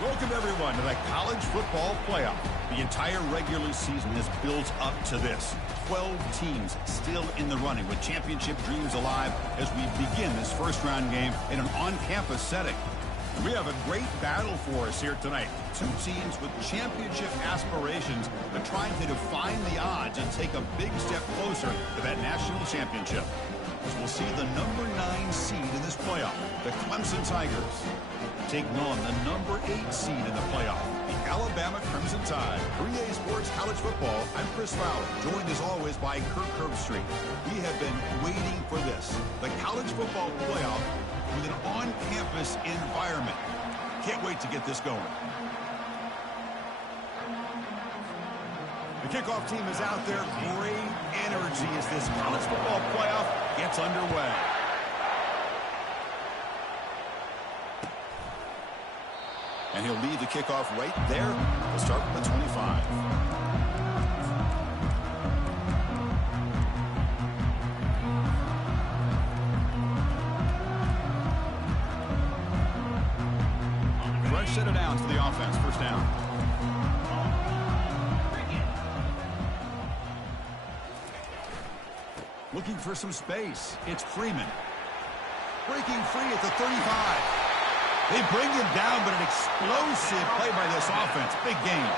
Welcome, everyone, to the College Football Playoff. The entire regular season has built up to this. 12 teams still in the running with championship dreams alive as we begin this first-round game in an on-campus setting. We have a great battle for us here tonight. Two teams with championship aspirations are trying to define the odds and take a big step closer to that national championship. As we'll see the number 9 seed in this playoff, the Clemson Tigers, taking on the number 8 seed in the playoff, the Alabama Crimson Tide. 3A Sports College Football, I'm Chris Fowler, joined as always by Kirk Herbstreit. We have been waiting for this, the College Football Playoff with an on-campus environment. Can't wait to get this going. The kickoff team is out there. Great energy as this College Football Playoff gets underway. And he'll lead the kickoff right there. We'll start with the 25. Fresh set of downs for the offense. First down. Looking for some space. It's Freeman. Breaking free at the 35. They bring him down, but an explosive play by this offense. Big game.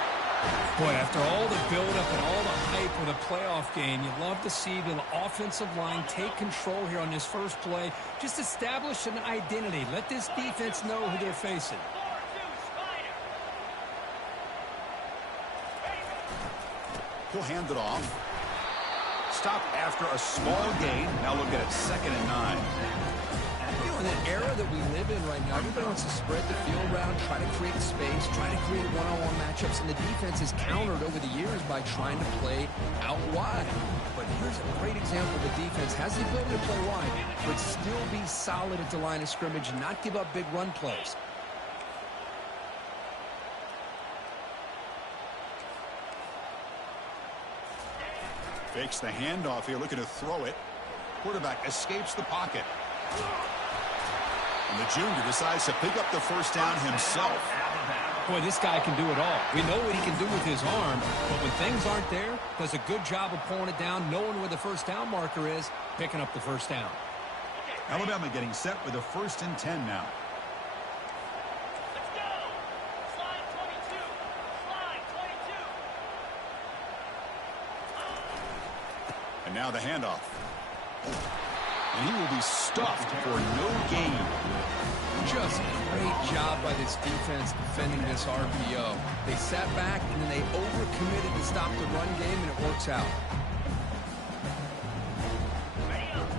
Boy, after all the buildup and all the hype with a playoff game, you'd love to see the offensive line take control here on this first play. Just establish an identity. Let this defense know who they're facing. He'll hand it off. Stop after a small gain. Now look at it, 2nd and 9. You know, in the era that we live in right now, everybody wants to spread the field around, try to create space, try to create one-on-one matchups, and the defense is countered over the years by trying to play out wide. But here's a great example. The defense has the ability to play wide, but still be solid at the line of scrimmage and not give up big run plays. Fakes the handoff here, looking to throw it. Quarterback escapes the pocket. And the junior decides to pick up the first down himself. Boy, this guy can do it all. We know what he can do with his arm, but when things aren't there, does a good job of pulling it down, knowing where the first down marker is, picking up the first down. Alabama getting set with a 1st and 10 now. Let's go. Slide 22. Slide 22. And now the handoff. And he will be stuffed for no gain. Just a great job by this defense defending this RPO. They sat back and then they overcommitted to stop the run game, and it works out.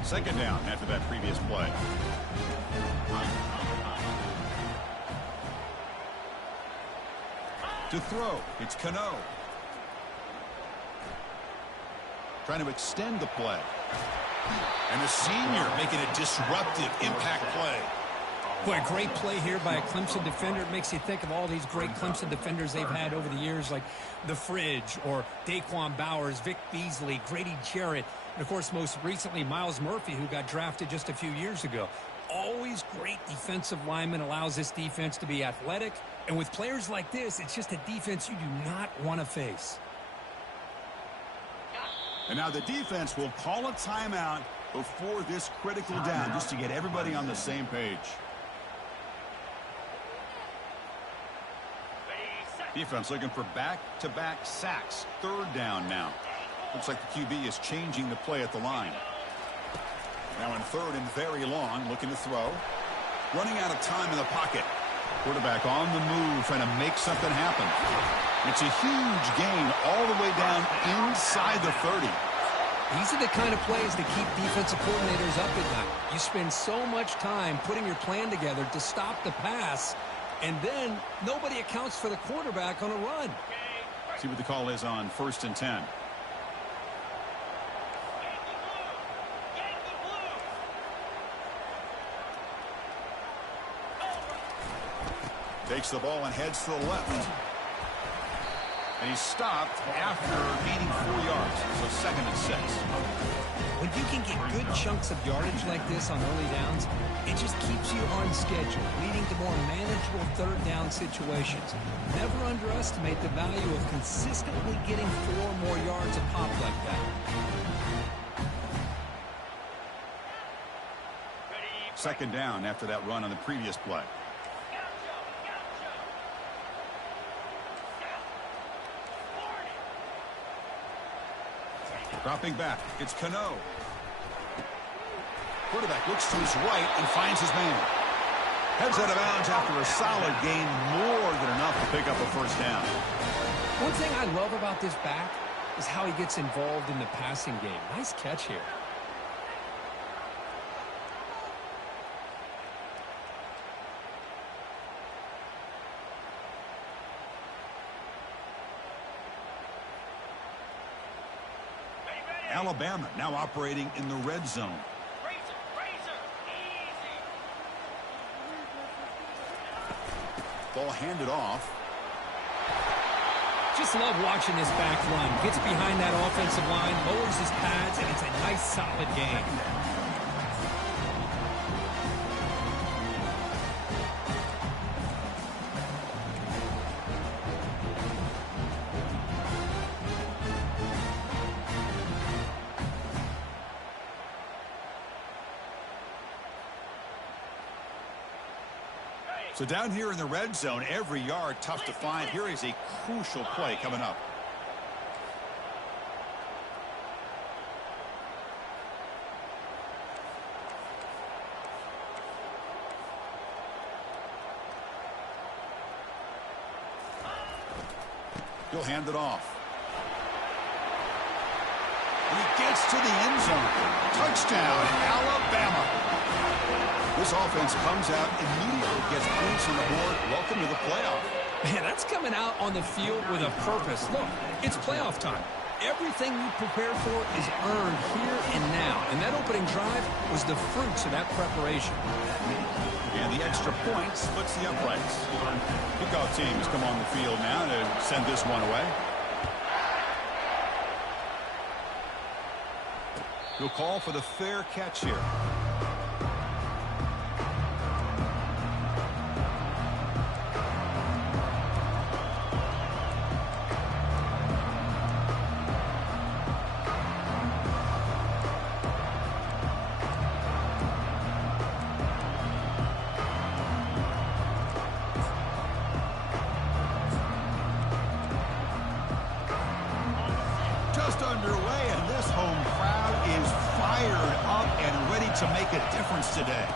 2nd down after that previous play. To throw, it's Cano. Trying to extend the play. And the senior making a disruptive impact play. Boy, a great play here by a Clemson defender. It makes you think of all these great Clemson defenders they've had over the years, like The Fridge or Daquan Bowers, Vic Beasley, Grady Jarrett, and, of course, most recently, Miles Murphy, who got drafted just a few years ago. Always great defensive lineman, allows this defense to be athletic. And with players like this, it's just a defense you do not want to face. And now the defense will call a timeout before this critical down, just to get everybody on the same page. Defense looking for back-to-back sacks. 3rd down now. Looks like the QB is changing the play at the line. Now in 3rd and very long, looking to throw. Running out of time in the pocket. Quarterback on the move, trying to make something happen. It's a huge gain all the way down inside the 30. These are the kind of plays that keep defensive coordinators up at night. You spend so much time putting your plan together to stop the pass, and then nobody accounts for the quarterback on a run. See what the call is on 1st and 10. Takes the ball and heads to the left. And he's stopped after gaining 4 yards. So 2nd and 6. When you can get good chunks of yardage like this on early downs, it just keeps you on schedule, leading to more manageable 3rd down situations. Never underestimate the value of consistently getting 4 more yards a pop like that. 2nd down after that run on the previous play. Dropping back, it's Cano. Quarterback looks to his right and finds his man. Heads out of bounds after a solid gain, more than enough to pick up a 1st down. One thing I love about this back is how he gets involved in the passing game. Nice catch here. Alabama now operating in the red zone. Ball handed off. Just love watching this back run. Gets behind that offensive line, lowers his pads, and it's a nice, solid game. So down here in the red zone, every yard tough to find. Here is a crucial play coming up. He'll hand it off. And he gets to the end zone. Touchdown, Alabama. This offense comes out immediately, gets points on the board. Welcome to the playoff. Man, that's coming out on the field with a purpose. Look, it's playoff time. Everything you prepare for is earned here and now. And that opening drive was the fruits of that preparation. And the extra point splits the uprights. Kickoff teams come on the field now to send this one away. He'll call for the fair catch here. Underway, and this home crowd is fired up and ready to make a difference today.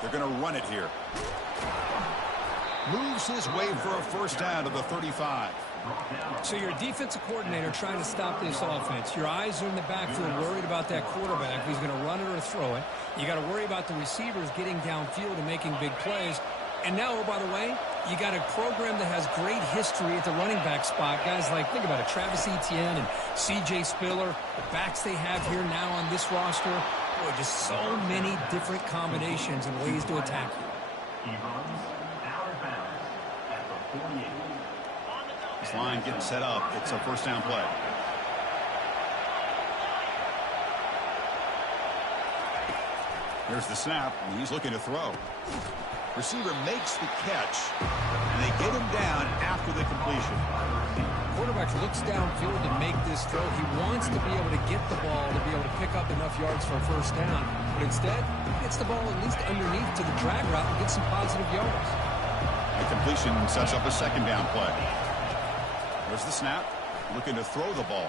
They're going to run it here. Moves his way for a 1st down to the 35. So you're a defensive coordinator trying to stop this offense. Your eyes are in the backfield, worried about that quarterback who's going to run it or throw it. You got to worry about the receivers getting downfield and making big plays. And now, oh, by the way, you got a program that has great history at the running back spot. Guys like, think about it, Travis Etienne and C.J. Spiller, the backs they have here now on this roster. Boy, just so many different combinations and ways to attack you. This line getting set up. It's a 1st down play. There's the snap, and he's looking to throw. Receiver makes the catch, and they get him down after the completion. Quarterback looks downfield to make this throw. He wants to be able to get the ball to be able to pick up enough yards for a 1st down. But instead, he gets the ball at least underneath to the drag route and gets some positive yards. The completion sets up a 2nd down play. There's the snap. Looking to throw the ball.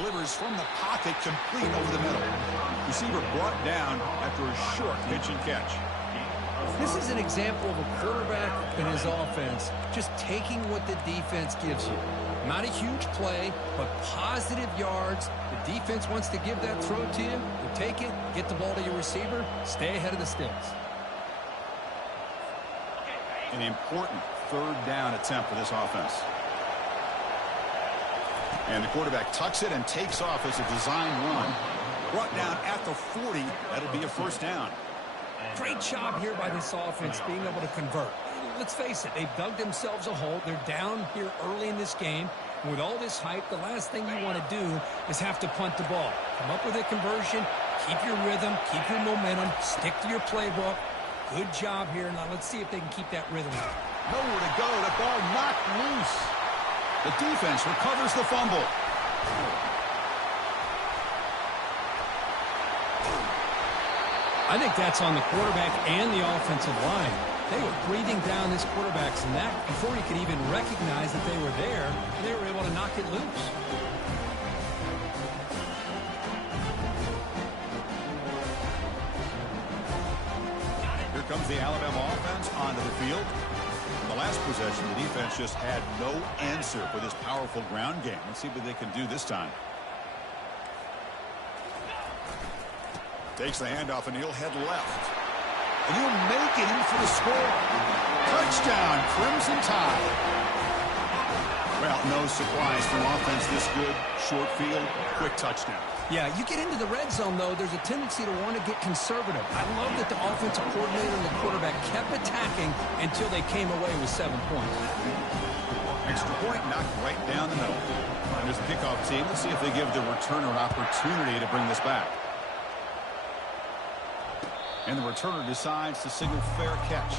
Delivers from the pocket, complete over the middle. Receiver brought down after a short pitch and catch. This is an example of a quarterback and his offense just taking what the defense gives you. Not a huge play, but positive yards. The defense wants to give that throw to you. You take it, get the ball to your receiver, stay ahead of the sticks. An important 3rd down attempt for this offense. And the quarterback tucks it and takes off as a design run. Brought down at the 40. That'll be a 1st down. Great job here by this offense being able to convert. Let's face it, they've dug themselves a hole. They're down here early in this game. With all this hype, the last thing you want to do is have to punt the ball. Come up with a conversion, keep your rhythm, keep your momentum, stick to your playbook. Good job here. Now let's see if they can keep that rhythm up. Nowhere to go. The ball knocked loose. The defense recovers the fumble. I think that's on the quarterback and the offensive line. They were breathing down this quarterback's neck before he could even recognize that they were there, and they were able to knock it loose. Here comes the Alabama offense onto the field. In the last possession, the defense just had no answer for this powerful ground game. Let's see what they can do this time. Takes the handoff, and he'll head left. And he'll make it in for the score. Touchdown, Clemson Tide. Well, no surprise from offense this good. Short field, quick touchdown. Yeah, you get into the red zone, though, there's a tendency to want to get conservative. I love that the offensive coordinator and the quarterback kept attacking until they came away with 7 points. Extra point knocked right down the middle. There's the kickoff team. Let's see if they give the returner an opportunity to bring this back. And the returner decides to signal fair catch.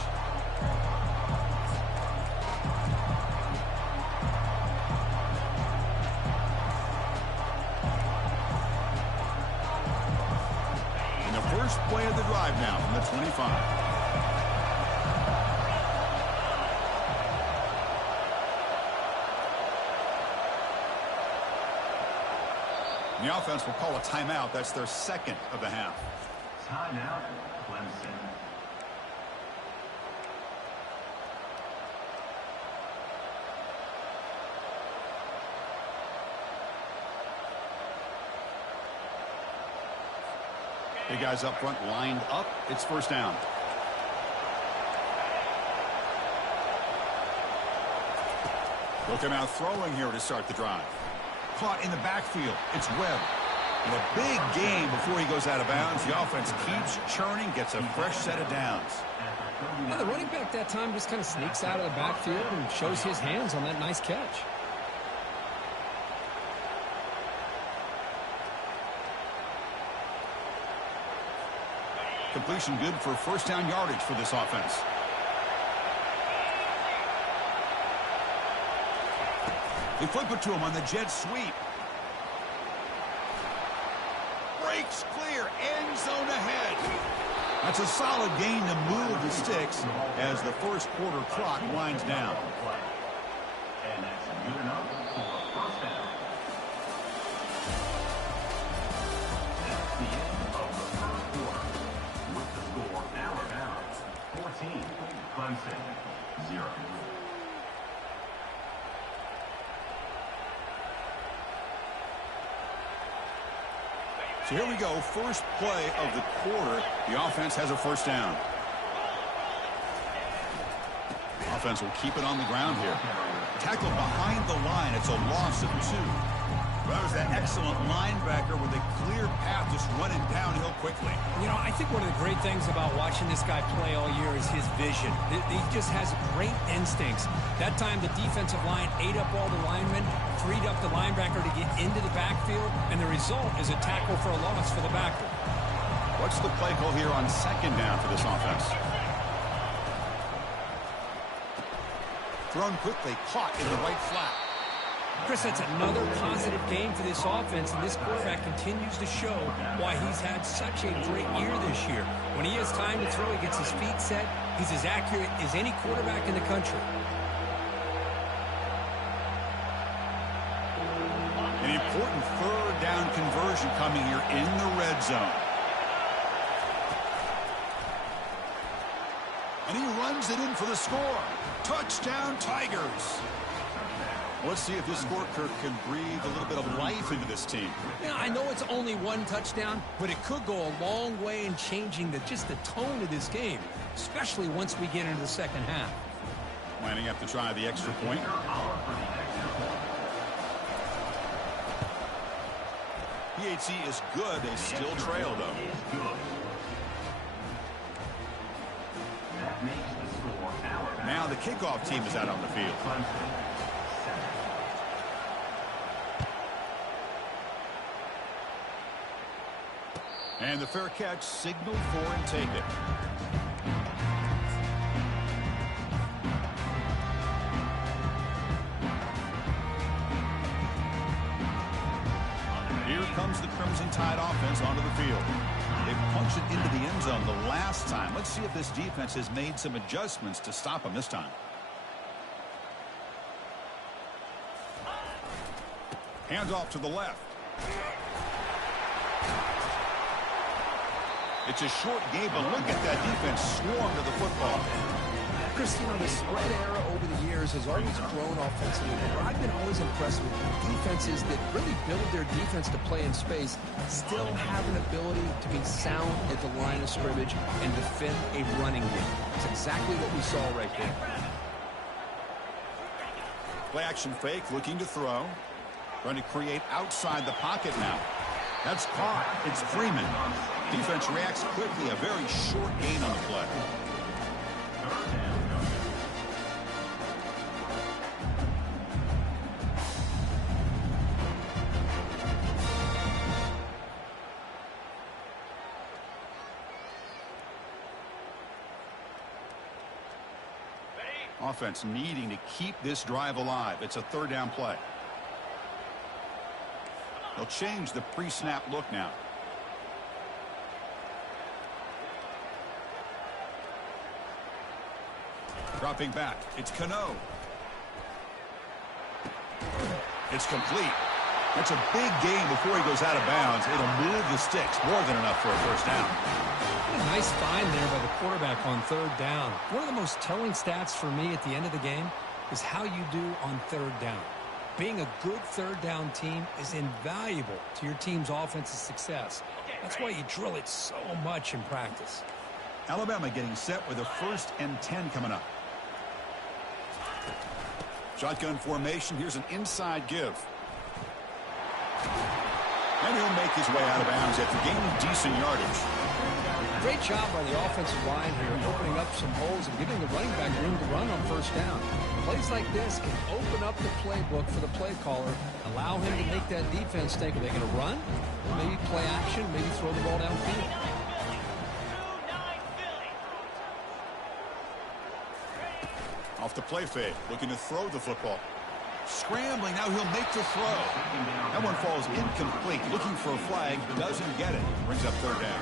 And the first play of the drive now from the 25. And the offense will call a timeout. That's their second of the half. Timeout, Clemson. Big guys up front lined up. It's first down. Looking out throwing here to start the drive. Caught in the backfield. It's Webb. And a big game before he goes out of bounds. The offense keeps churning, gets a fresh set of downs. Yeah, the running back that time just kind of sneaks out of the backfield and shows his hands on that nice catch. Completion good for first down yardage for this offense. They flip it to him on the jet sweep. Breaks clear, end zone ahead. That's a solid gain to move the sticks as the first quarter clock winds down. And that's good enough for a first down. That's the end of the first quarter. With the score, Alabama 14, Clemson 0. So here we go, first play of the quarter. The offense has a first down. Offense will keep it on the ground here. Tackled behind the line. It's a loss of 2. That was that excellent linebacker with a clear path just running downhill quickly. You know, I think one of the great things about watching this guy play all year is his vision. He just has great instincts. That time the defensive line ate up all the linemen, freed up the linebacker to get into the backfield, and the result is a tackle for a loss for the backer. What's the play call here on second down for this offense? Thrown quickly, caught in the right flat. Chris, that's another positive game for this offense, and this quarterback continues to show why he's had such a great year this year. When he has time to throw, he gets his feet set. He's as accurate as any quarterback in the country. An important third down conversion coming here in the red zone. And he runs it in for the score. Touchdown, Tigers. Let's see if this score can breathe a little bit of life into this team. Yeah, I know it's only one touchdown, but it could go a long way in changing just the tone of this game, especially once we get into the second half. Lining up to try the extra point. PAT is good. They still trail, though. Now the kickoff team is out on the field. And the fair catch signaled for and taken. Here comes the Crimson Tide offense onto the field. They punched it into the end zone the last time. Let's see if this defense has made some adjustments to stop them this time. Hands off to the left. It's a short game, but look at that defense swarm to the football. Chris, you know, the spread era over the years has always grown offensively. But I've been always impressed with defenses that really build their defense to play in space, still have an ability to be sound at the line of scrimmage and defend a running game. It's exactly what we saw right there. Play action fake, looking to throw. Trying to create outside the pocket now. That's caught. It's Freeman. Defense reacts quickly. A very short gain on the play. Offense needing to keep this drive alive. It's a third down play. They'll change the pre-snap look now. Dropping back. It's Cano. It's complete. That's a big gain before he goes out of bounds. It'll move the sticks. More than enough for a first down. What a nice find there by the quarterback on third down. One of the most telling stats for me at the end of the game is how you do on third down. Being a good third down team is invaluable to your team's offensive success. That's why you drill it so much in practice. Alabama getting set with a 1st and 10 coming up. Shotgun formation. Here's an inside give. And he'll make his way out of bounds after gaining decent yardage. Great job by the offensive line here, opening up some holes and giving the running back room to run on first down. Plays like this can open up the playbook for the play caller, allow him to make that defense think, are they going to run? Maybe play action, maybe throw the ball downfield. Off the play fake, looking to throw the football. Scrambling, now he'll make the throw. That one falls incomplete. Looking for a flag, doesn't get it. Brings up third down.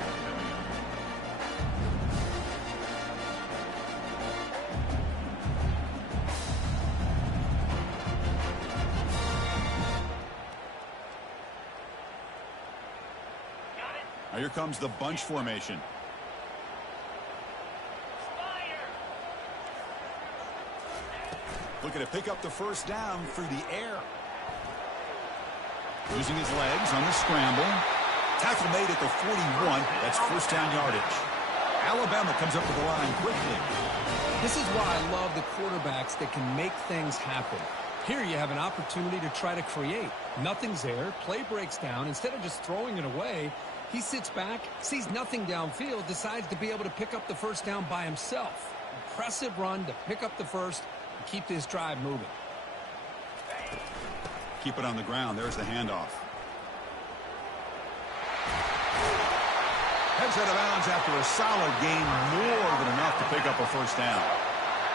Now here comes the bunch formation. Looking to pick up the first down through the air. Using his legs on the scramble. Tackle made at the 41. That's first down yardage. Alabama comes up to the line quickly. This is why I love the quarterbacks that can make things happen. Here you have an opportunity to try to create. Nothing's there. Play breaks down. Instead of just throwing it away, he sits back, sees nothing downfield, decides to be able to pick up the first down by himself. Impressive run to pick up the first. Keep this drive moving. Keep it on the ground. There's the handoff. Heads out of bounds after a solid gain, more than enough to pick up a first down.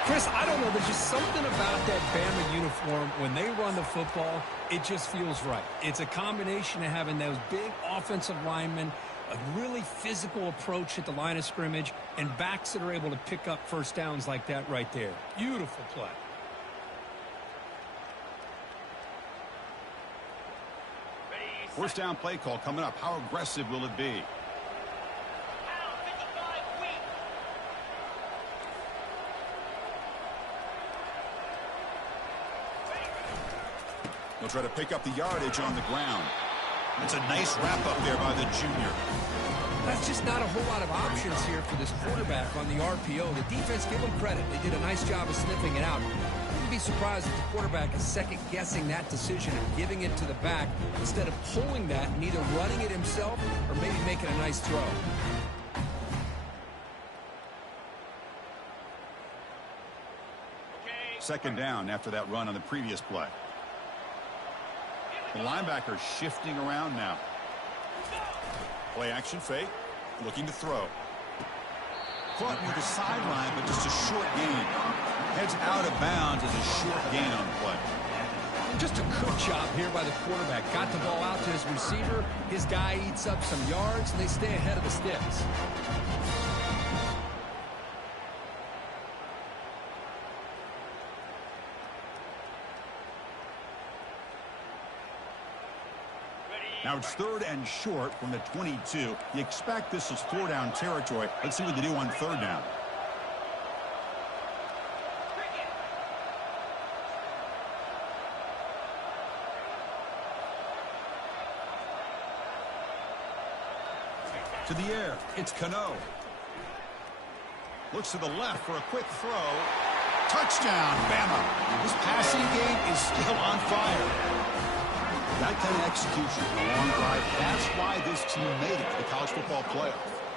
Chris, I don't know. There's just something about that Bama uniform. When they run the football, it just feels right. It's a combination of having those big offensive linemen, a really physical approach at the line of scrimmage, and backs that are able to pick up first downs like that right there. Beautiful play. First down play call coming up. How aggressive will it be? They'll try to pick up the yardage on the ground. It's a nice wrap up there by the junior. That's just not a whole lot of options here for this quarterback on the RPO. The defense, give them credit. They did a nice job of sniffing it out. I wouldn't be surprised if the quarterback is second-guessing that decision and giving it to the back instead of pulling that and either running it himself or maybe making a nice throw. Second down after that run on the previous play. The linebacker shifting around now. Play action fake. Looking to throw. Caught near the sideline, but just a short gain. Heads out of bounds as a short gain on the play. Just a good job here by the quarterback. Got the ball out to his receiver. His guy eats up some yards, and they stay ahead of the sticks. Now it's 3rd and short from the 22. You expect this is 4-down territory. Let's see what they do on 3rd down. To the air, it's Cano. Looks to the left for a quick throw. Touchdown, Bama. This passing game is still on fire. That kind of execution in a long drive, that's why this team made it to the college football playoff.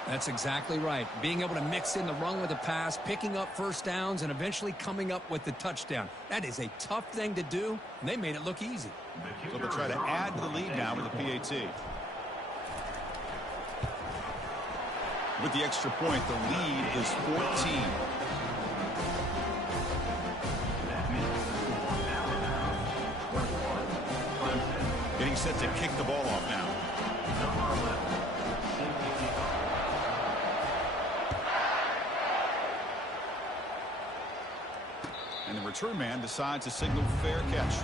That's exactly right. Being able to mix in the run with the pass, picking up first downs, and eventually coming up with the touchdown. That is a tough thing to do, and they made it look easy. So they'll try to add to the lead now with the PAT. With the extra point, the lead is 14. Getting set to kick the ball off now. And the return man decides to signal fair catch.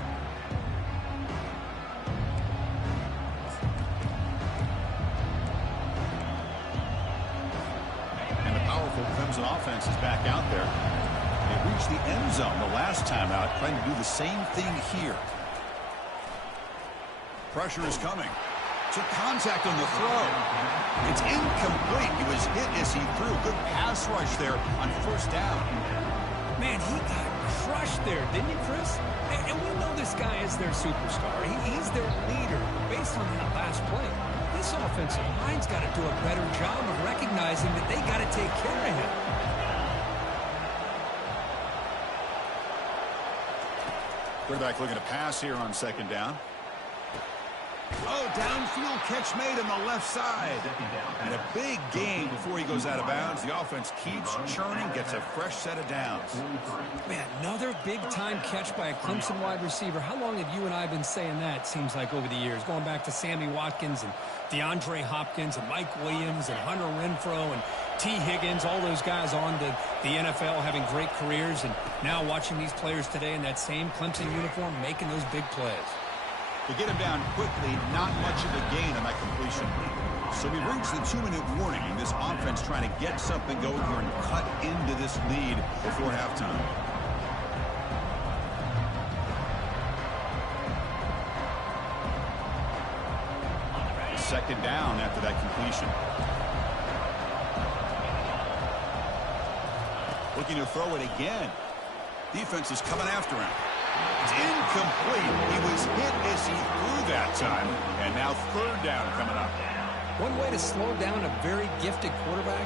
And the powerful Clemson offense is back out there. They reached the end zone the last time out, trying to do the same thing here. Pressure is coming. Took contact on the throw. It's incomplete. He was hit as he threw. Good pass rush there on 1st down. Man, he got crushed there, didn't he, Chris? And we know this guy is their superstar. He's their leader. Based on that last play, this offensive line's got to do a better job of recognizing that they got to take care of him. Quarterback looking to pass here on 2nd down. Oh, downfield catch made on the left side. And a big gain before he goes out of bounds. The offense keeps churning, gets a fresh set of downs. Man, another big-time catch by a Clemson wide receiver. How long have you and I been saying that, seems like, over the years? Going back to Sammy Watkins and DeAndre Hopkins and Mike Williams and Hunter Renfrow and T. Higgins, all those guys on to the NFL having great careers. And now watching these players today in that same Clemson uniform making those big plays. To get him down quickly, not much of a gain on that completion. So we reach the 2-minute warning, and this offense trying to get something going here and cut into this lead before halftime. Second down after that completion. Looking to throw it again. Defense is coming after him. It's incomplete. He was hit as he threw that time. And now 3rd down coming up. One way to slow down a very gifted quarterback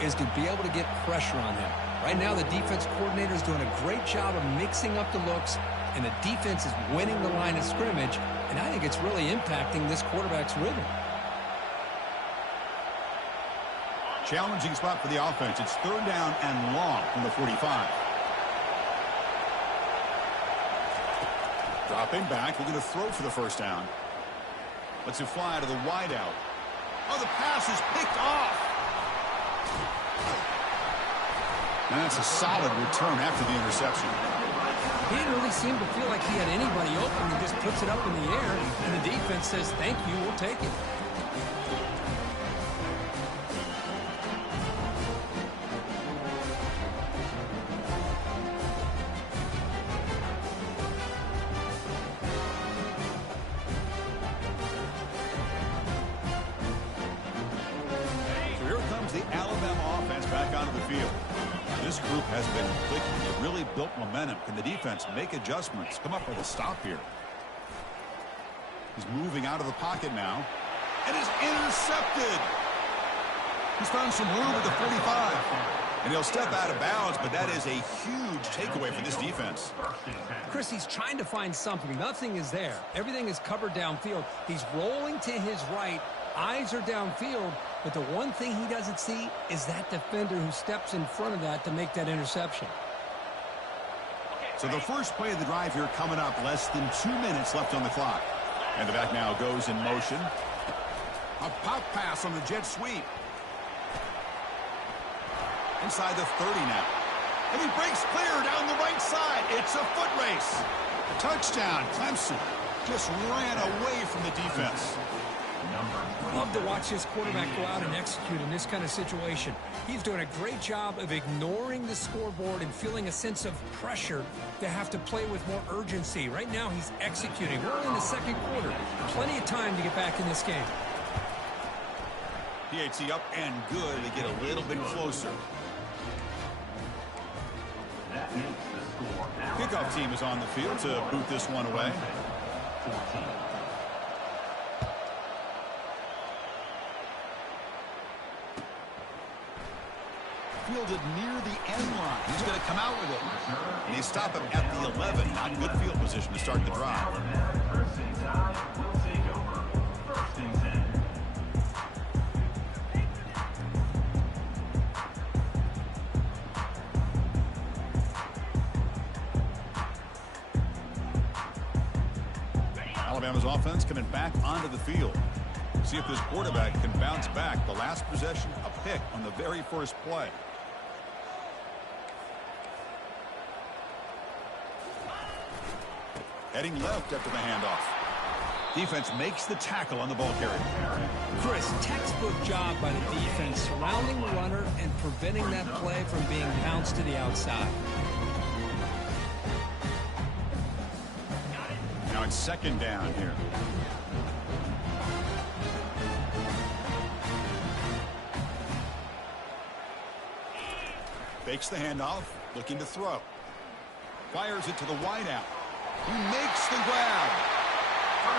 is to be able to get pressure on him. Right now, the defense coordinator is doing a great job of mixing up the looks, and the defense is winning the line of scrimmage, and I think it's really impacting this quarterback's rhythm. Challenging spot for the offense. It's 3rd down and long from the 45. Dropping back, looking to throw for the 1st down. Lets it fly to the wideout. Oh, the pass is picked off. And that's a solid return after the interception. He didn't really seem to feel like he had anybody open. He just puts it up in the air, and the defense says, thank you, we'll take it. This group has been clicking. It really built momentum. Can the defense make adjustments? Come up with a stop here. He's moving out of the pocket now. And is intercepted. He's found some room at the 45. And he'll step out of bounds, but that is a huge takeaway for this defense. Chris, he's trying to find something. Nothing is there. Everything is covered downfield. He's rolling to his right, Eyes are downfield, but the one thing he doesn't see is that defender who steps in front of that to make that interception. So the first play of the drive here coming up, less than 2 minutes left on the clock. And the back now goes in motion. A pop pass on the jet sweep. Inside the 30 now. And he breaks clear down the right side. It's a foot race. Touchdown, Clemson. Just ran away from the defense. Love to watch this quarterback go out and execute in this kind of situation. He's doing a great job of ignoring the scoreboard and feeling a sense of pressure to have to play with more urgency. Right now, he's executing. We're in the second quarter. Plenty of time to get back in this game. PAT up and good. They get a little bit closer. That makes the score now. Kickoff team is on the field to boot this one away. 14. Fielded near the end line. He's going to come out with it. And they stop him at the 11. Not good field position to start the drive. Alabama first and 10 will take over. First and 10. Alabama's offense coming back onto the field. See if this quarterback can bounce back. The last possession, a pick on the very first play. Heading left after the handoff. Defense makes the tackle on the ball carrier. Chris, textbook job by the defense, surrounding the runner and preventing that play from being bounced to the outside. Now it's second down here. Fakes the handoff, looking to throw. Fires it to the wideout. He makes the grab.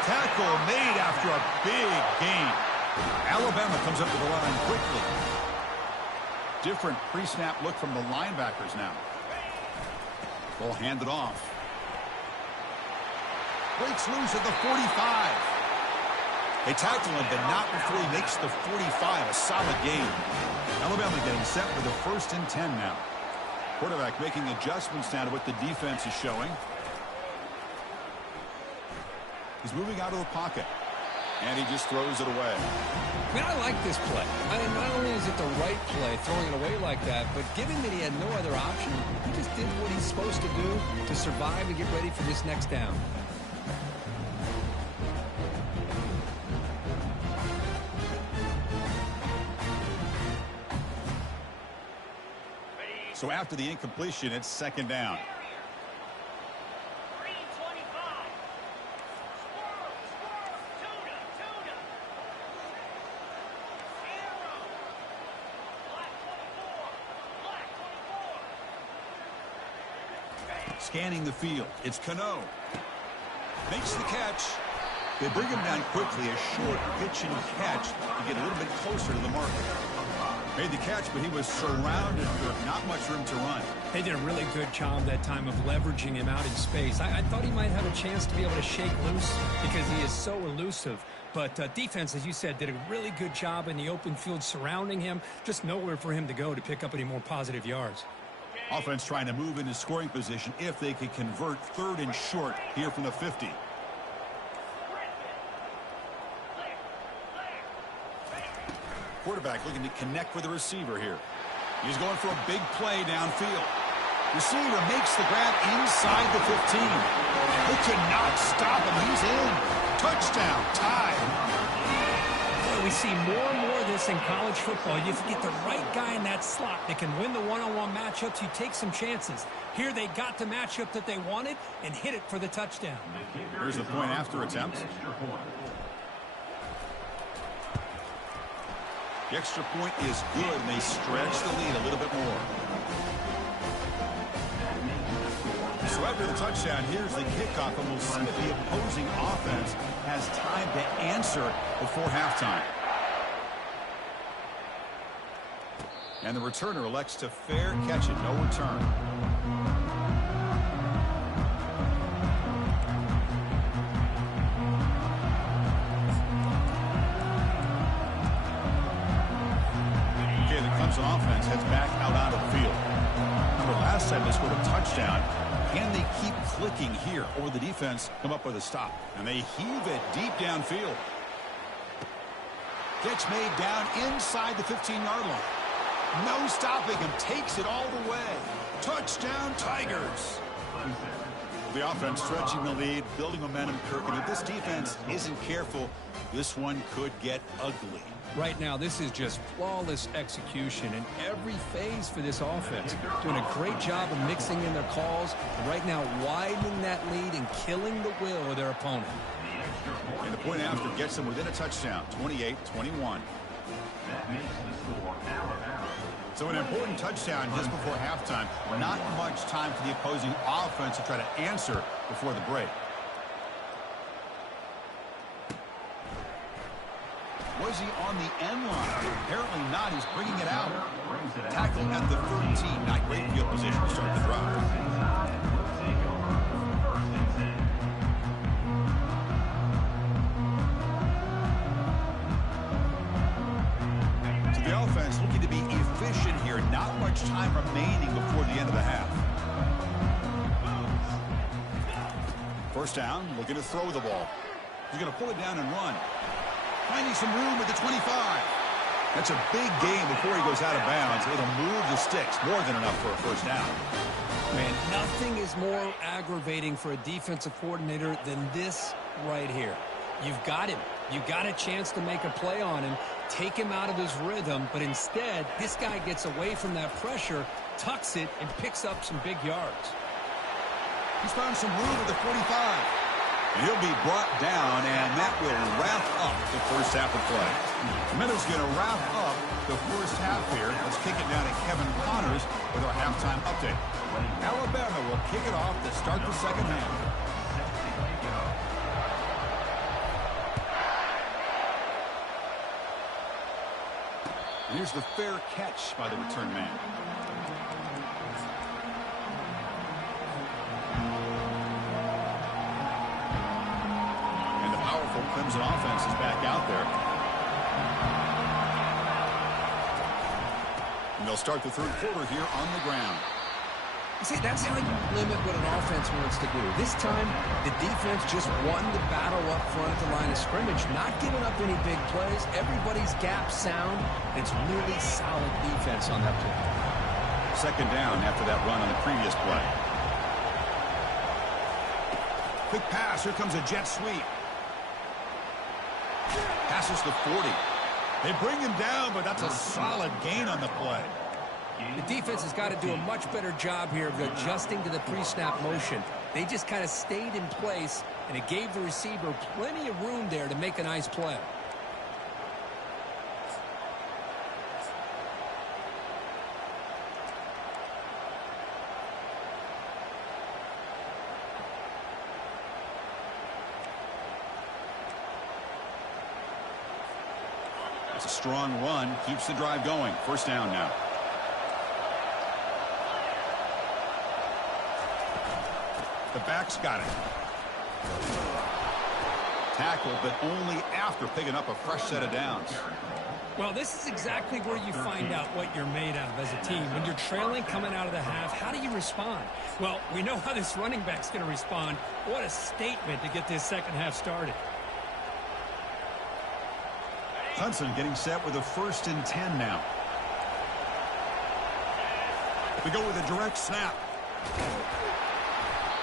Tackle made after a big gain. Alabama comes up to the line quickly. Different pre-snap look from the linebackers now. Ball handed off. Breaks loose at the 45. They tackle him, but not before he makes the 45. A solid gain. Alabama getting set for the 1st and 10 now. Quarterback making adjustments now to what the defense is showing. He's moving out of the pocket. And he just throws it away. I mean, I like this play. Not only is it the right play, throwing it away like that, but given that he had no other option, he just did what he's supposed to do to survive and get ready for this next down. So after the incompletion, it's second down. Scanning the field. It's Cano. Makes the catch. They bring him down quickly. A short pitch and catch to get a little bit closer to the marker. Made the catch, but he was surrounded with not much room to run. They did a really good job that time of leveraging him out in space. I thought he might have a chance to be able to shake loose because he is so elusive. But defense, as you said, did a really good job in the open field surrounding him. Just nowhere for him to go to pick up any more positive yards. Offense trying to move into scoring position if they could convert 3rd and short here from the 50. Quarterback looking to connect with the receiver here. He's going for a big play downfield. Receiver makes the grab inside the 15. They cannot stop him. He's in. Touchdown. Tie. Boy, we see more and more of this in college football. You get the right guy in that slot that can win the one-on-one matchups. You take some chances. Here they got the matchup that they wanted and hit it for the touchdown. Here's the point after attempt. The extra point is good, and they stretch the lead a little bit more. So after the touchdown, here's the kickoff, and we'll see if the opposing offense has time to answer before halftime. And the returner elects to fair catch it, no return. Clemson offense heads back out onto the field. Remember, last time they scored a touchdown. Can they keep clicking here, or will the defense come up with a stop? And they heave it deep downfield. Gets made down inside the 15-yard line. No stopping him. Takes it all the way. Touchdown, Tigers. The offense stretching the lead, building momentum, Kirk. And if this defense isn't careful, this one could get ugly. Right now, this is just flawless execution in every phase for this offense. Doing a great job of mixing in their calls. And right now, widening that lead and killing the will of their opponent. And the point after gets them within a touchdown, 28-21. That makes the score out of bounds. So an important touchdown just before halftime. Not much time for the opposing offense to try to answer before the break. Was he on the end line? Apparently not. He's bringing it out. Tackling at the 13. Not great field position to start the drive. So the offense looking to be efficient here. Not much time remaining before the end of the half. First down, looking to throw the ball. He's going to pull it down and run. Finding some room at the 25. That's a big gain before he goes out of bounds. It'll move the sticks. More than enough for a first down. Man, nothing is more aggravating for a defensive coordinator than this right here. You've got him. You got a chance to make a play on him, take him out of his rhythm, but instead, this guy gets away from that pressure, tucks it, and picks up some big yards. He's found some room at the 45. He'll be brought down, and that will wrap up the first half of play. Minutes going to wrap up the first half here. Let's kick it down to Kevin Connors with our halftime update. Alabama will kick it off to start the second half. And here's the fair catch by the return man. Clemson offense is back out there. And they'll start the third quarter here on the ground. See, that's how you limit what an offense wants to do. This time, the defense just won the battle up front at the line of scrimmage, not giving up any big plays. Everybody's gap sound. It's really solid defense on that play. Second down after that run on the previous play. Quick pass. Here comes a jet sweep. Passes the 40. They bring him down, but that's a solid gain on the play. The defense has got to do a much better job here of adjusting to the pre-snap motion. They just kind of stayed in place, and it gave the receiver plenty of room there to make a nice play. It's a strong run, keeps the drive going. First down now. The back's got it. Tackle, but only after picking up a fresh set of downs. Well, this is exactly where you find out what you're made of as a team. When you're trailing coming out of the half, how do you respond? Well, we know how this running back's going to respond. What a statement to get this second half started. Clemson getting set with a 1st and 10 now. We go with a direct snap.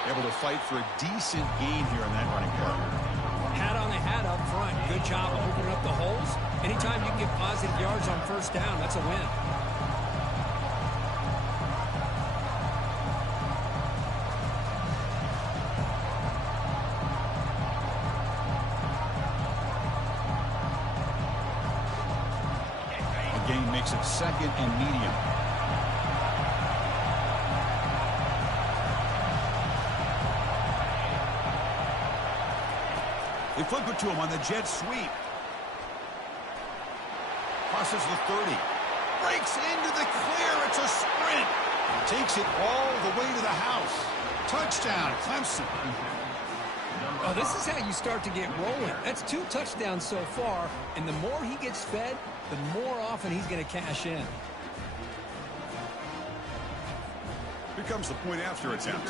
Able to fight for a decent gain here in that running play. Hat on the hat up front. Good job of opening up the holes. Anytime you can get positive yards on first down, that's a win. Gain makes it 2nd and medium. They flip it to him on the jet sweep. Crosses the 30. Breaks into the clear. It's a sprint. Takes it all the way to the house. Touchdown, Clemson. Oh, this is how you start to get rolling. That's 2 touchdowns so far, and the more he gets fed, the more often he's going to cash in. Here comes the point after attempt.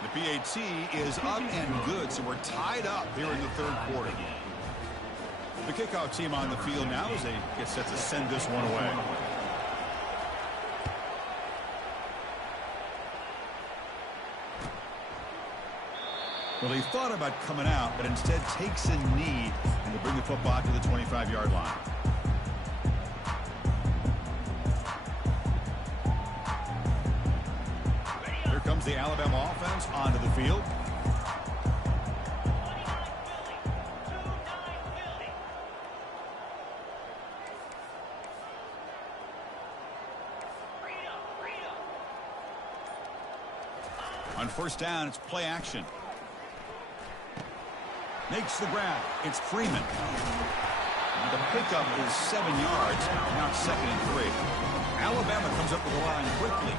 The PAT is up and good, so we're tied up here in the third quarter. The kickoff team on the field now as they get set to send this one away. Well, he thought about coming out, but instead takes a knee and to bring the football to the 25-yard line. Here comes the Alabama offense onto the field. On first down, it's play action. Makes the grab. It's Freeman. The pickup is 7 yards. Now it's 2nd and 3. Alabama comes up with the line quickly.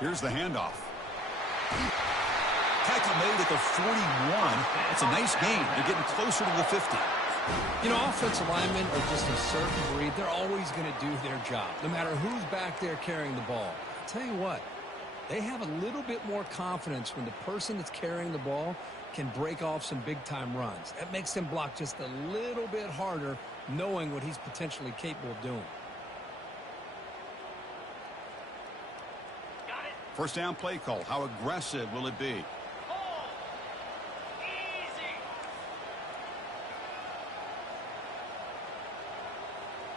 Here's the handoff. Tackle made at the 41. That's a nice gain. They're getting closer to the 50. You know, offensive linemen are just a certain breed. They're always going to do their job, no matter who's back there carrying the ball. I'll tell you what, they have a little bit more confidence when the person that's carrying the ball can break off some big-time runs. That makes them block just a little bit harder, knowing what he's potentially capable of doing. First down play call. How aggressive will it be?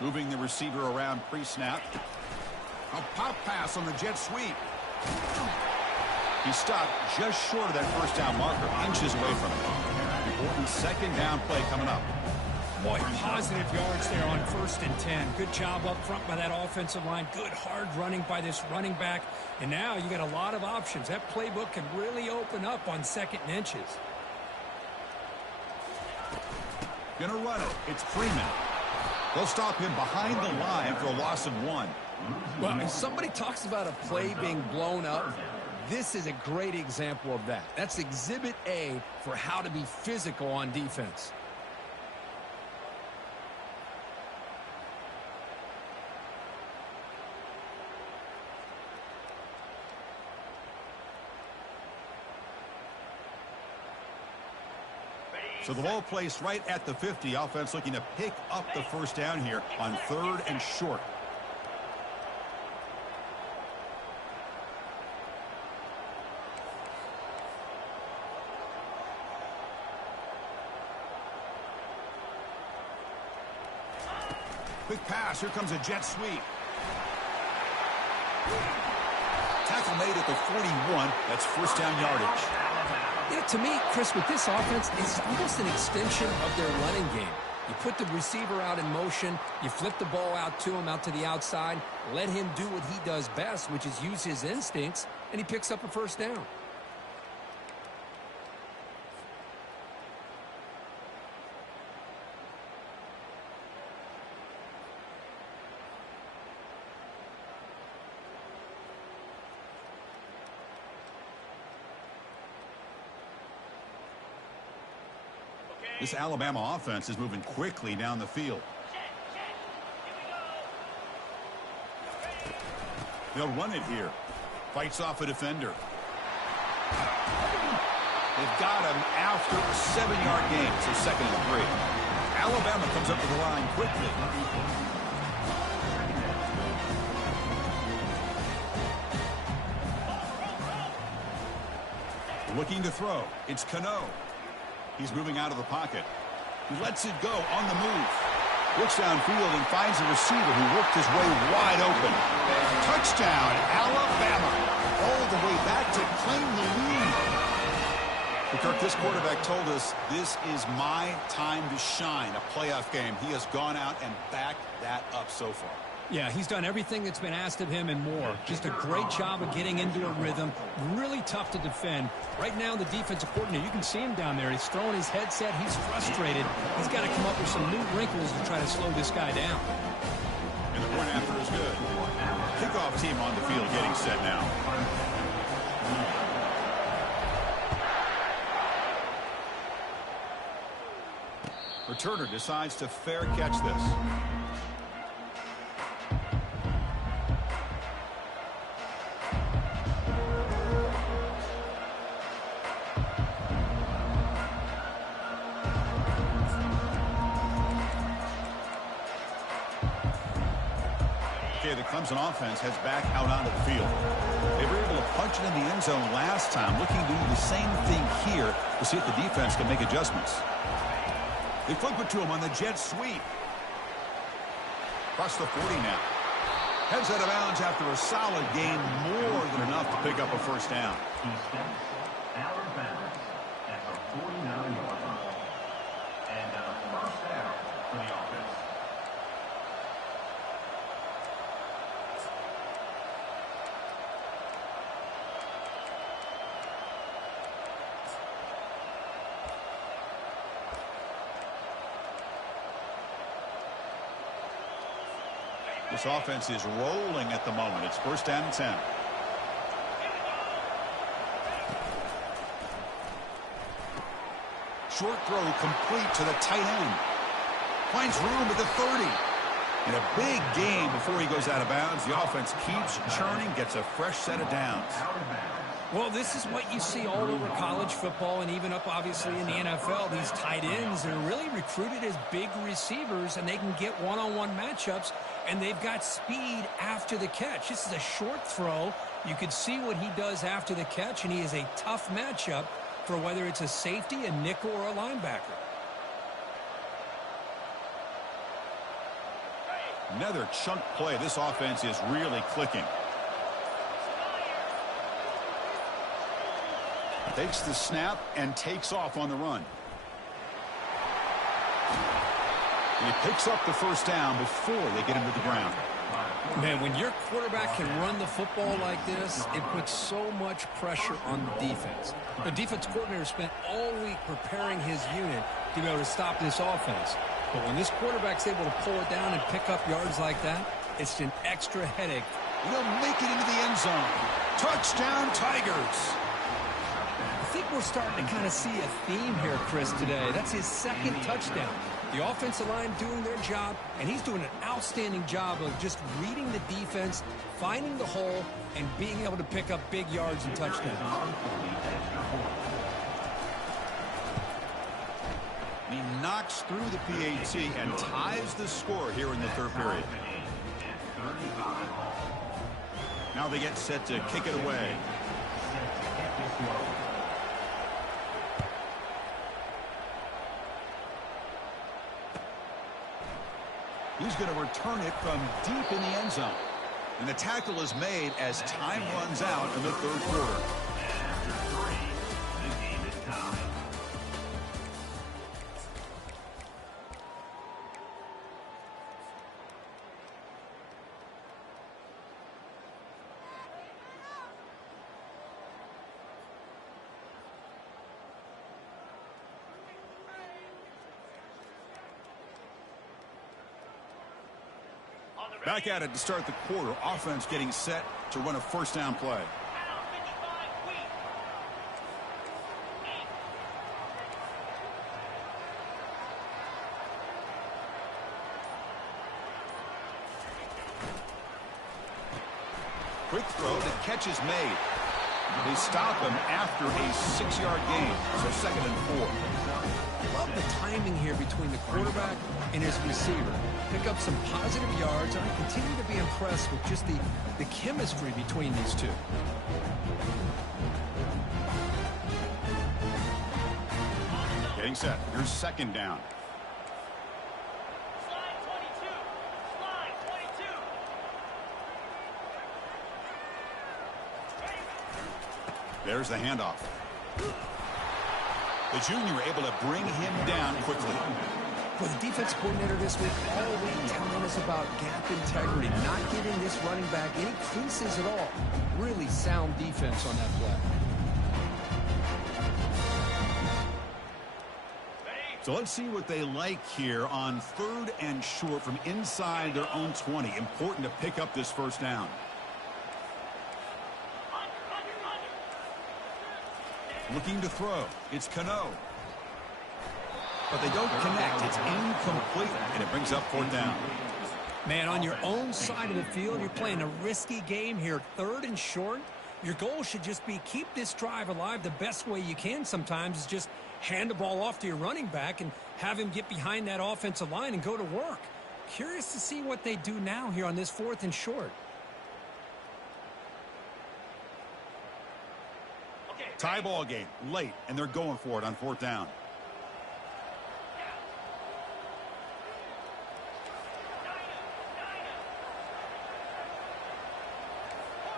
Moving the receiver around pre-snap. A pop pass on the jet sweep. He stopped just short of that first down marker, inches away from it. Important second down play coming up. Boy, positive yards there on 1st and 10. Good job up front by that offensive line. Good hard running by this running back. And now you got a lot of options. That playbook can really open up on 2nd and inches. Gonna run it. It's Freeman. They'll stop him behind the line for a loss of 1. Well, if somebody talks about a play being blown up, this is a great example of that. That's Exhibit A for how to be physical on defense. So the ball placed right at the 50. Offense looking to pick up the first down here on 3rd and short. Quick pass. Here comes a jet sweep. Tackle made at the 41. That's first down yardage. You know, to me, Chris, with this offense, it's almost an extension of their running game. You put the receiver out in motion, you flip the ball out to him, out to the outside, let him do what he does best, which is use his instincts, and he picks up a first down. This Alabama offense is moving quickly down the field. They'll run it here. Fights off a defender. They've got him after a 7-yard gain, so 2nd and 3. Alabama comes up to the line quickly. Looking to throw. It's Cano. He's moving out of the pocket. He lets it go on the move. Looks downfield and finds a receiver who worked his way wide open. Touchdown, Alabama. All the way back to claim the lead. Well, Kirk, this quarterback told us this is my time to shine, a playoff game. He has gone out and backed that up so far. Yeah, he's done everything that's been asked of him and more. Just a great job of getting into a rhythm. Really tough to defend. Right now, the defensive coordinator, you can see him down there. He's throwing his headset. He's frustrated. He's got to come up with some new wrinkles to try to slow this guy down. And the point after is good. Kickoff team on the field getting set now. Returner decides to fair catch this. Okay, the Clemson offense heads back out onto the field. They were able to punch it in the end zone last time, looking to do the same thing here to see if the defense can make adjustments. They flip it to him on the jet sweep. Across the 40 now. Heads out of bounds after a solid gain, more than enough to pick up a first down. He steps out of bounds at the 49-yard line. And a first down for the offense. This offense is rolling at the moment. It's first down and 10. Short throw complete to the tight end. Finds room at the 30. And a big gain before he goes out of bounds. The offense keeps churning, gets a fresh set of downs. Well, this is what you see all over college football and even up, obviously, in the NFL. These tight ends are really recruited as big receivers, and they can get one-on-one matchups, and they've got speed after the catch. This is a short throw. You can see what he does after the catch, and he is a tough matchup for whether it's a safety, a nickel, or a linebacker. Another chunk play. This offense is really clicking. Takes the snap and takes off on the run. And he picks up the first down before they get him to the ground. Man, when your quarterback can run the football like this, it puts so much pressure on the defense. The defense coordinator spent all week preparing his unit to be able to stop this offense. But when this quarterback's able to pull it down and pick up yards like that, it's an extra headache. He'll make it into the end zone. Touchdown, Tigers. I think we're starting to kind of see a theme here, Chris, today. That's his second touchdown. The offensive line doing their job, and he's doing an outstanding job of just reading the defense, finding the hole, and being able to pick up big yards and touchdowns. He knocks through the PAT and ties the score here in the third period. Now they get set to kick it away. He's going to return it from deep in the end zone. And the tackle is made as time runs out in the third quarter. After 3, the game is tied. Back at it to start the quarter. Offense getting set to run a first down play. Quick throw, the catch is made. They stop him after a 6-yard gain, so 2nd and 4. I love the timing here between the quarterback and his receiver. Pick up some positive yards, and I continue to be impressed with just the chemistry between these two. Getting set. Here's 2nd down. Slide 22. Slide 22. There's the handoff. The junior able to bring him down quickly. Well, the defense coordinator this week all week telling us about gap integrity, not giving this running back any creases at all. Really sound defense on that play. So let's see what they like here on 3rd and short from inside their own 20. Important to pick up this first down. Looking to throw. It's Cano. But they don't connect. It's incomplete, and it brings up 4th down. Man, on your own side of the field, you're playing a risky game here. 3rd and short. Your goal should just be keep this drive alive. The best way you can sometimes is just hand the ball off to your running back and have him get behind that offensive line and go to work. Curious to see what they do now here on this 4th and short. Tie ball game, late, and they're going for it on 4th down.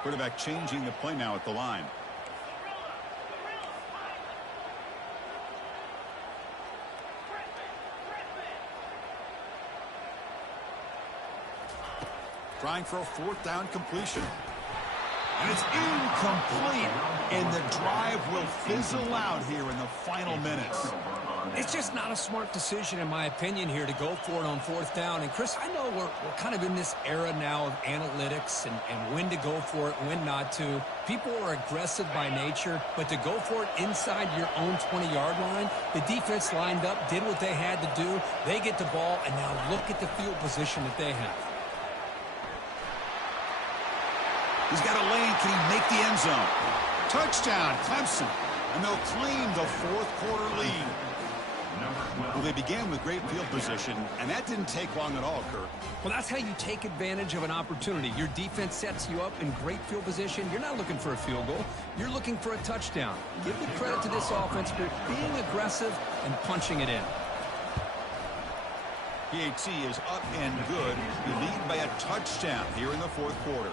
Quarterback changing the play now at the line. Trying for a 4th down completion. And it's incomplete. And the drive will fizzle out here in the final minutes. It's just not a smart decision, in my opinion, here to go for it on 4th down. And, Chris, I know we're kind of in this era now of analytics and when to go for it, when not to. People are aggressive by nature, but to go for it inside your own 20-yard line, the defense lined up, did what they had to do. They get the ball, and now look at the field position that they have. He's got a lane. Can he make the end zone? Touchdown, Clemson. And they'll claim the 4th quarter lead. Well, they began with great field position, and that didn't take long at all, Kirk. Well, that's how you take advantage of an opportunity. Your defense sets you up in great field position. You're not looking for a field goal. You're looking for a touchdown. Give the credit to this offense for being aggressive and punching it in. PAT is up and good. We lead by a touchdown here in the 4th quarter.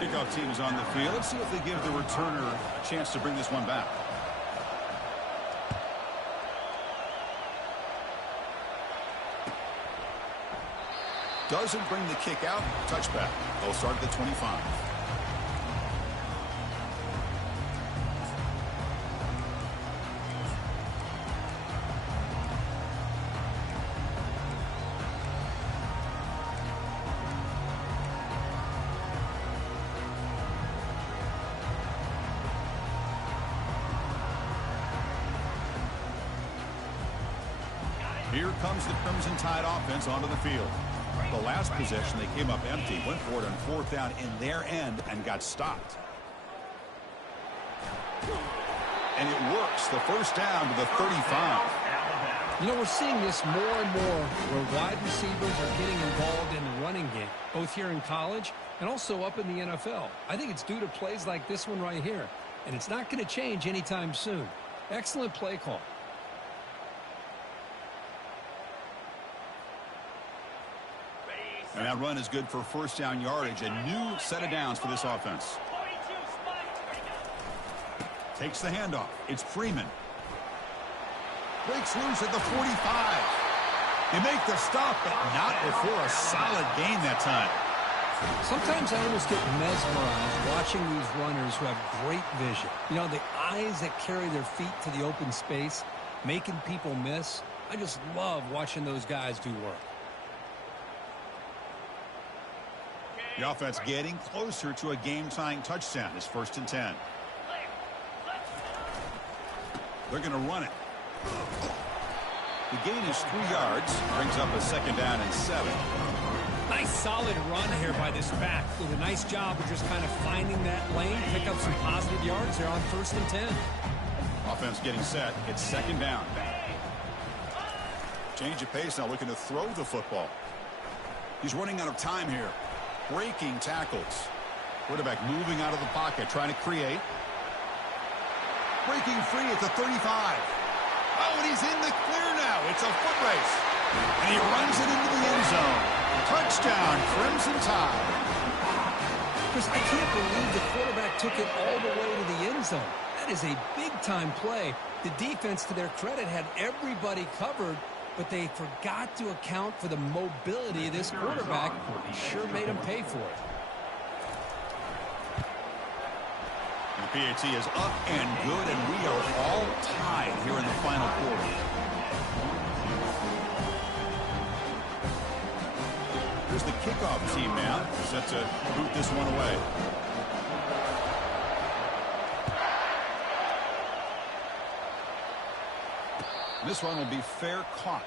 Kickoff team is on the field. Let's see if they give the returner a chance to bring this one back. Doesn't bring the kick out. Touchback. They'll start at the 25. Here comes the Crimson Tide offense onto the field. The last possession, they came up empty, went for it on 4th down in their end and got stopped. And it works. The first down to the 35. You know, we're seeing this more and more where wide receivers are getting involved in the running game, both here in college and also up in the NFL. I think it's due to plays like this one right here, and it's not going to change anytime soon. Excellent play call. And that run is good for first down yardage. A new set of downs for this offense. Takes the handoff. It's Freeman. Breaks loose at the 45. They make the stop, but not before a solid gain that time. Sometimes I almost get mesmerized watching these runners who have great vision. You know, the eyes that carry their feet to the open space, making people miss. I just love watching those guys do work. The offense getting closer to a game-tying touchdown. It's 1st and 10. They're going to run it. The gain is 3 yards. Brings up a 2nd down and 7. Nice solid run here by this back. Did a nice job of just kind of finding that lane, pick up some positive yards there on 1st and 10. Offense getting set. It's 2nd down. Change of pace now, looking to throw the football. He's running out of time here. Breaking tackles. Quarterback moving out of the pocket, trying to create. Breaking free at the 35. Oh, and he's in the clear now. It's a foot race. And he runs it into the end zone. Touchdown, Crimson Tide. Chris, I can't believe the quarterback took it all the way to the end zone. That is a big-time play. The defense, to their credit, had everybody covered, but they forgot to account for the mobility of this quarterback. Sure made him pay for it. The PAT is up and good, and we are all tied here in the final quarter. Here's the kickoff team now, set to boot this one away. This one will be fair caught.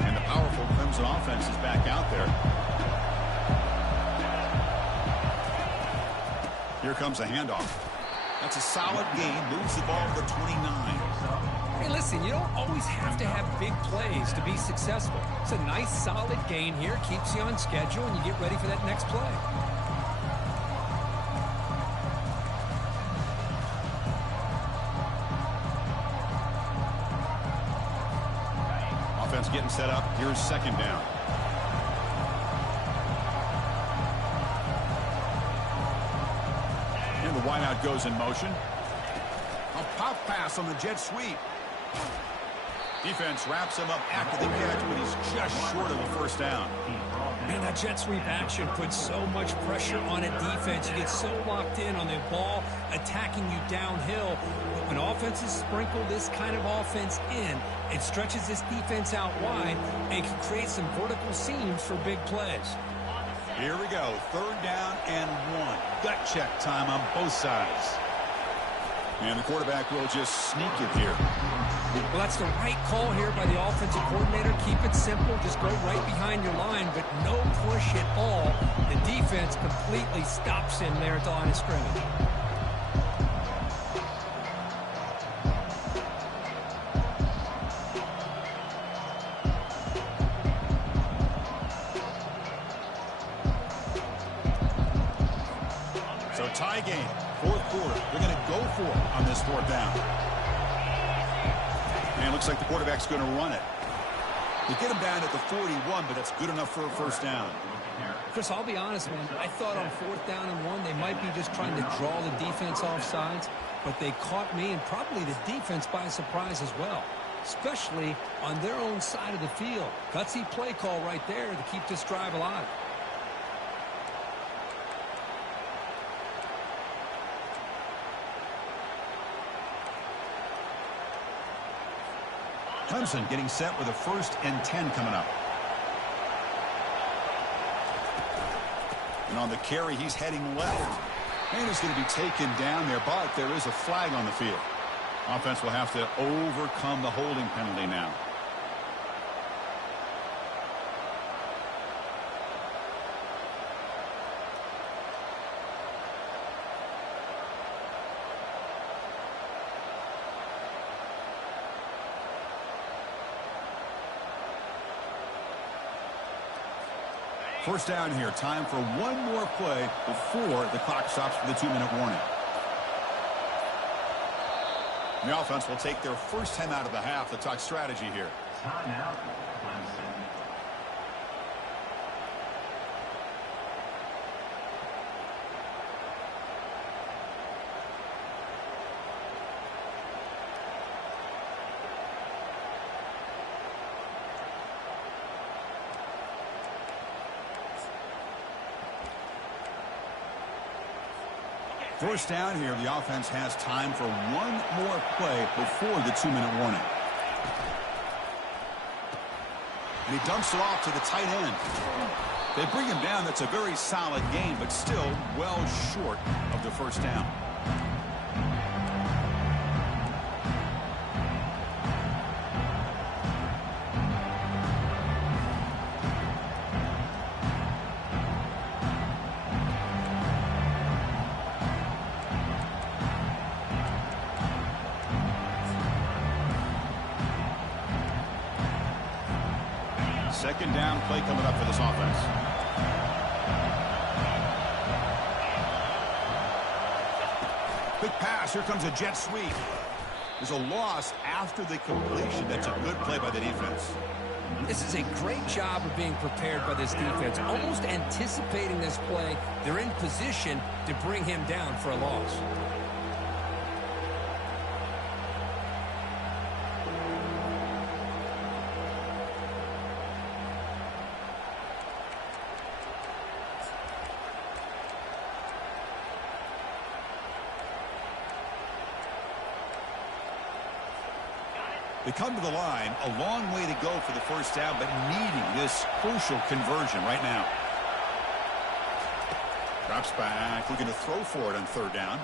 And the powerful Clemson offense is back out there. Here comes a handoff. That's a solid gain. Moves the ball to the 29. Hey, listen, you don't always have to have big plays to be successful. It's a nice, solid gain here. Keeps you on schedule, and you get ready for that next play. Offense getting set up. Here's second down. And the wideout goes in motion. A pop pass on the jet sweep. Defense wraps him up after the catch, but he's just short of a first down. Man, that jet sweep action puts so much pressure on a defense. You get so locked in on the ball attacking you downhill. But when offenses sprinkle this kind of offense in, it stretches this defense out wide and can create some vertical seams for big plays. Here we go. Third down and 1. Gut check time on both sides. And the quarterback will just sneak it here. Well, that's the right call here by the offensive coordinator. Keep it simple. Just go right behind your line, but no push at all. The defense completely stops him there at the line of scrimmage. So tie game, fourth quarter. They're going to go for it on this fourth down. And it looks like the quarterback's going to run it. They get him down at the 41, but that's good enough for a first down. Chris, I'll be honest, man. I thought on fourth down and 1, they might be just trying to draw the defense off sides, but they caught me and probably the defense by surprise as well, especially on their own side of the field. Gutsy play call right there to keep this drive alive. Clemson getting set with a 1st and 10 coming up. And on the carry, he's heading left. And he's going to be taken down there, but there is a flag on the field. Offense will have to overcome the holding penalty now. First down here. Time for one more play before the clock stops for the 2-minute warning. The offense will take their first 10 out of the half. The talk strategy here. Timeout, Clemson. First down here. The offense has time for one more play before the 2-minute warning. And he dumps it off to the tight end. They bring him down. That's a very solid gain, but still well short of the first down. Second down play coming up for this offense. Quick pass. Here comes a jet sweep. There's a loss after the completion. That's a good play by the defense. This is a great job of being prepared by this defense, almost anticipating this play. They're in position to bring him down for a loss. They come to the line, a long way to go for the first down, but needing this crucial conversion right now. Drops back, looking to throw for it on third down.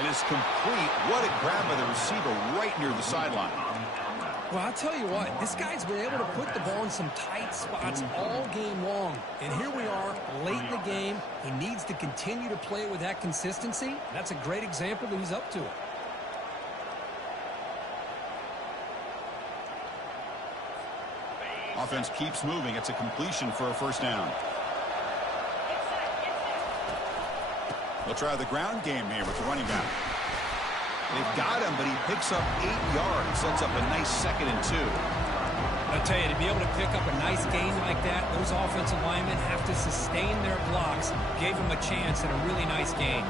It is complete. What a grab by the receiver right near the sideline. Well, I'll tell you what, this guy's been able to put the ball in some tight spots all game long. And here we are, late in the game. He needs to continue to play with that consistency. That's a great example that he's up to it. Offense keeps moving. It's a completion for a first down. They'll try the ground game here with the running back. They've got him, but he picks up 8 yards. Sets up a nice 2nd and 2. I'll tell you, to be able to pick up a nice gain like that, those offensive linemen have to sustain their blocks. Gave him a chance at a really nice gain.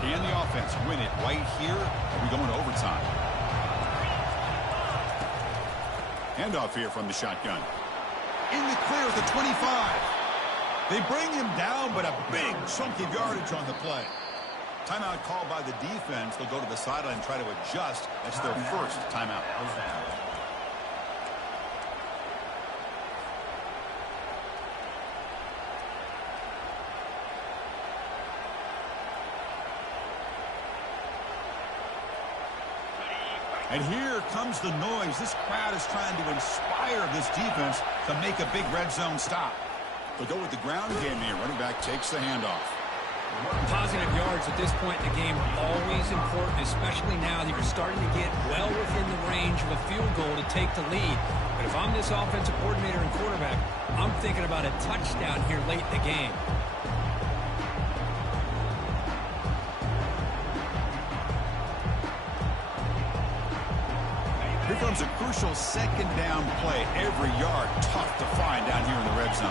Can the offense win it right here? Are we going to overtime? Handoff here from the shotgun. In the clear at the 25. They bring him down, but a big chunk of yardage on the play. Timeout called by the defense. They'll go to the sideline and try to adjust. That's their first timeout. And here comes the noise. This crowd is trying to inspire this defense to make a big red zone stop. They'll go with the ground game here. Running back takes the handoff. Positive yards at this point in the game are always important, especially now that you're starting to get well within the range of a field goal to take the lead. But if I'm this offensive coordinator and quarterback, I'm thinking about a touchdown here late in the game. Here comes a crucial 2nd down play. Every yard tough to find down here in the red zone.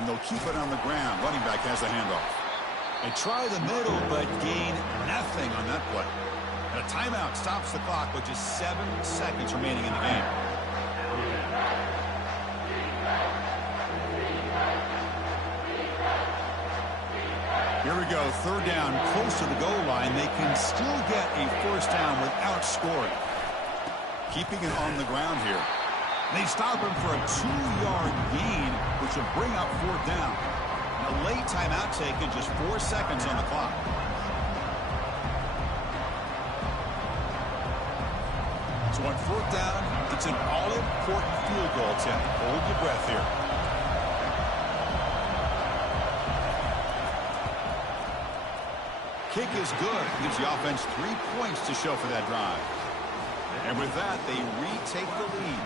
And they'll keep it on the ground. Running back has the handoff. They try the middle, but gain nothing on that play. And a timeout stops the clock with just 7 seconds remaining in the game. Here we go, 3rd down, close to the goal line. They can still get a first down without scoring. Keeping it on the ground here. They stop him for a 2-yard gain, which will bring up 4th down. A late timeout taken, just 4 seconds on the clock. So on 4th down, it's an all-important field goal attempt. Hold your breath here. Kick is good. Gives the offense 3 points to show for that drive. And with that, they retake the lead.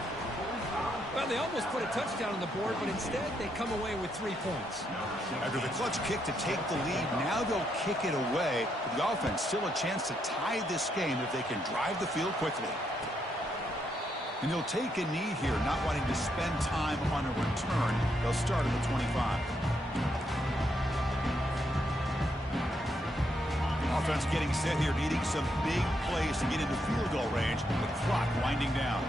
Well, they almost put a touchdown on the board, but instead they come away with 3 points. After the clutch kick to take the lead, now they'll kick it away. But the offense still a chance to tie this game if they can drive the field quickly. And they'll take a knee here, not wanting to spend time on a return. They'll start at the 25. Offense getting set here, needing some big plays to get into field goal range. The clock winding down.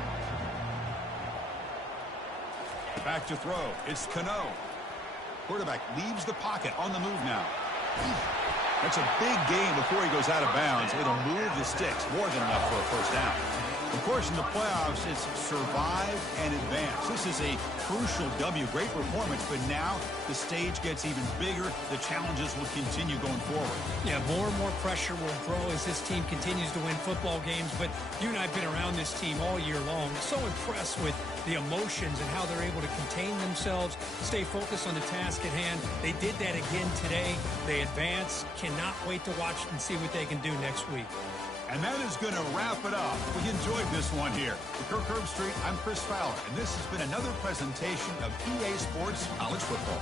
Back to throw. It's Cano. Quarterback leaves the pocket on the move now. That's a big gain before he goes out of bounds. It'll move the sticks more than enough for a first down. Of course, in the playoffs, it's survive and advance. This is a crucial W. Great performance, but now the stage gets even bigger. The challenges will continue going forward. Yeah, more and more pressure will grow as this team continues to win football games. But you and I have been around this team all year long. So impressed with the emotions and how they're able to contain themselves, stay focused on the task at hand. They did that again today. They advance. Cannot wait to watch and see what they can do next week. And that is going to wrap it up. We enjoyed this one here. At Kirk Herbstreit, I'm Chris Fowler, and this has been another presentation of EA Sports College Football.